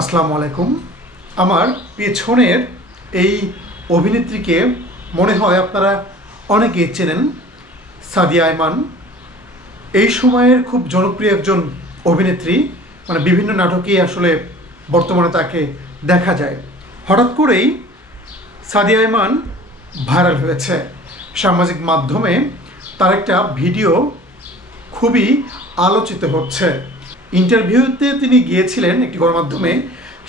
আসসালামু আলাইকুম। আমার পেছনের এই অভিনেত্রীকে মনে হয় আপনারা অনেকেই চেনেন, সাদিয়া আয়মান। এই সময়ের খুব জনপ্রিয় একজন অভিনেত্রী, মানে বিভিন্ন নাটকেই আসলে বর্তমানে তাকে দেখা যায়। হঠাৎ করেই সাদিয়া আয়মান ভাইরাল হয়েছে সামাজিক মাধ্যমে। তার একটা ভিডিও খুবই আলোচিত হচ্ছে। ইন্টারভিউতে তিনি গিয়েছিলেন একটি গণমাধ্যমে।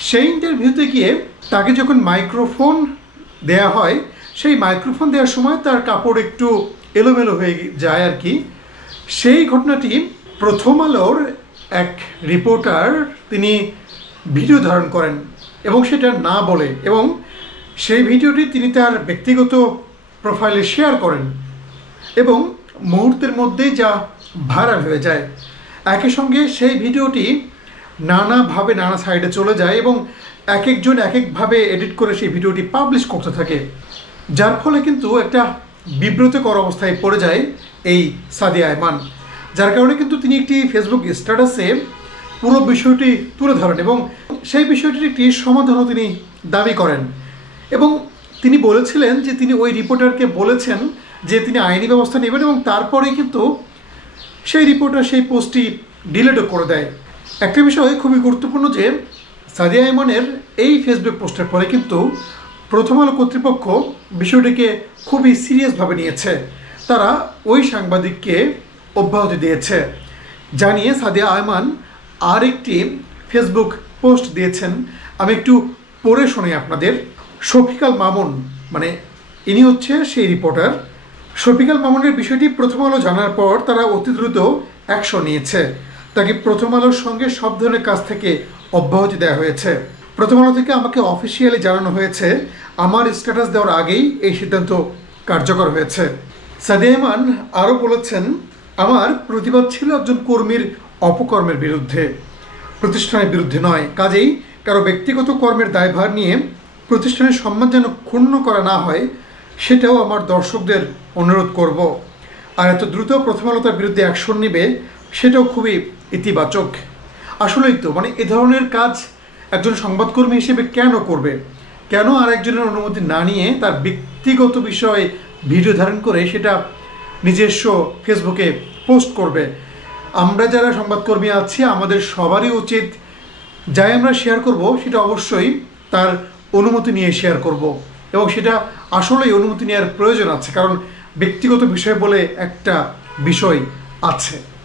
সেই ইন্টারভিউতে গিয়ে তাকে যখন মাইক্রোফোন দেয়া হয়, সেই মাইক্রোফোন দেওয়ার সময় তার কাপড় একটু এলোমেলো হয়ে যায় আর কি। সেই ঘটনাটি প্রথম আলোর এক রিপোর্টার তিনি ভিডিও ধারণ করেন এবং সেটা না বলে, এবং সেই ভিডিওটি তিনি তার ব্যক্তিগত প্রোফাইলে শেয়ার করেন এবং মুহূর্তের মধ্যেই যা ভাইরাল হয়ে যায়। একই সঙ্গে সেই ভিডিওটি নানাভাবে নানা সাইডে চলে যায় এবং এক একজন এক একভাবে এডিট করে সেই ভিডিওটি পাবলিশ করতে থাকে, যার ফলে কিন্তু একটা বিব্রতকর অবস্থায় পড়ে যায় এই সাদিয়া আয়মান। যার কারণে কিন্তু তিনি একটি ফেসবুক স্ট্যাটাসে পুরো বিষয়টি তুলে ধরেন এবং সেই বিষয়টির একটি সমাধানও তিনি দাবি করেন। এবং তিনি বলেছিলেন যে তিনি ওই রিপোর্টারকে বলেছেন যে তিনি আইনি ব্যবস্থা নেবেন, এবং তারপরেই কিন্তু সেই রিপোর্টার সেই পোস্টটি ডিলিটও করে দেয়। একটা বিষয় খুবই গুরুত্বপূর্ণ যে সাদিয়া আয়মানের এই ফেসবুক পোস্টের পরে কিন্তু প্রথম আলো কর্তৃপক্ষ বিষয়টিকে খুবই সিরিয়াসভাবে নিয়েছে। তারা ওই সাংবাদিককে অব্যাহতি দিয়েছে, জানিয়ে সাদিয়া আয়মান আরেকটি ফেসবুক পোস্ট দিয়েছেন। আমি একটু পড়ে শুনি আপনাদের। শফিকাল মামুন, মানে ইনি হচ্ছে সেই রিপোর্টার। শফিকাল মামুনের বিষয়টি প্রথম আলো জানার পর তারা অতি দ্রুত অ্যাকশন নিয়েছে। তাকে প্রথম আলোর সঙ্গে সব ধরনের কাজ থেকে অব্যাহতি দেওয়া হয়েছে। প্রথম আলো থেকে আমাকে অফিসিয়ালি জানানো হয়েছে, আমার স্ট্যাটাস দেওয়ার আগেই এই সিদ্ধান্ত কার্যকর হয়েছে। সাদিয়া আয়মান আরও বলেছেন, আমার প্রতিবাদ ছিল একজন কর্মীর অপকর্মের বিরুদ্ধে, প্রতিষ্ঠানের বিরুদ্ধে নয়। কাজেই কারো ব্যক্তিগত কর্মের দায়ভার নিয়ে প্রতিষ্ঠানের সম্মান যেন ক্ষুণ্ণ করা না হয়, সেটাও আমার দর্শকদের অনুরোধ করব। আর এত দ্রুত প্রথম আলো তার বিরুদ্ধে অ্যাকশন নেবে, সেটাও খুবই ইতিবাচক। আসলেই তো, মানে এ ধরনের কাজ একজন সংবাদকর্মী হিসেবে কেন করবে? কেন আর একজনের অনুমতি না নিয়ে তার ব্যক্তিগত বিষয়ে ভিডিও ধারণ করে সেটা নিজস্ব ফেসবুকে পোস্ট করবে? আমরা যারা সংবাদকর্মী আছি, আমাদের সবারই উচিত যাই আমরা শেয়ার করব সেটা অবশ্যই তার অনুমতি নিয়ে শেয়ার করব, এবং সেটা আসলেই অনুমতি নেওয়ার প্রয়োজন আছে, কারণ ব্যক্তিগত বিষয় বলে একটা বিষয় আছে।